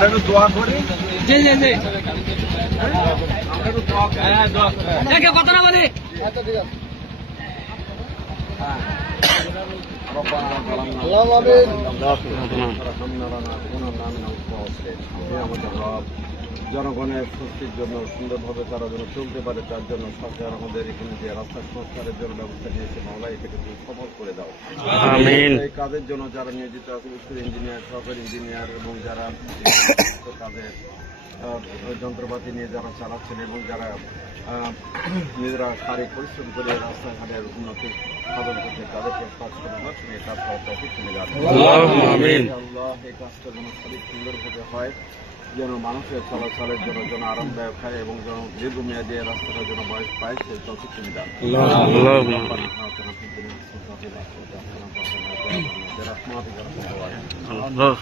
আমরা একটু দোয়া করি। জি জি জি আমরা একটু দোয়া করি। হ্যাঁ দোয়া দেখে কথা না বলি জনগণের স্বস্তির জন্য সুন্দরভাবে তারা যেন চলতে পারে তার জন্য সরকার আমাদের এখানে যে রাস্তা সংস্কারের জন্য ব্যবস্থা নিয়েছে মাওলা এটাকে তুমি সফল করে দাও। আমিন। এই কাজের জন্য যারা নিয়োজিত আছে স্কুল ইঞ্জিনিয়ার সহকারী ইঞ্জিনিয়ার এবং যারা তাদের যন্ত্রপাতি নিয়ে যারা চালাচ্ছেন এবং যারা নিজেরা শারীরিক পরিশ্রম করে রাস্তাঘাটের উন্নতি সাধন করছে তাদেরকে কাজ করার মাধ্যমে কাজ করার তৌফিক তুমি দাও। আল্লাহ এই কাজটা যেন খুবই সুন্দরভাবে হয়, যেন মানুষের চলাচলের জন্য যেন আরামদায়ক হয় এবং যেন দীর্ঘমেয়াদী রাস্তাটা যেন বয়স পায় সেই তৌফিক তুমি দাও। আল্লাহ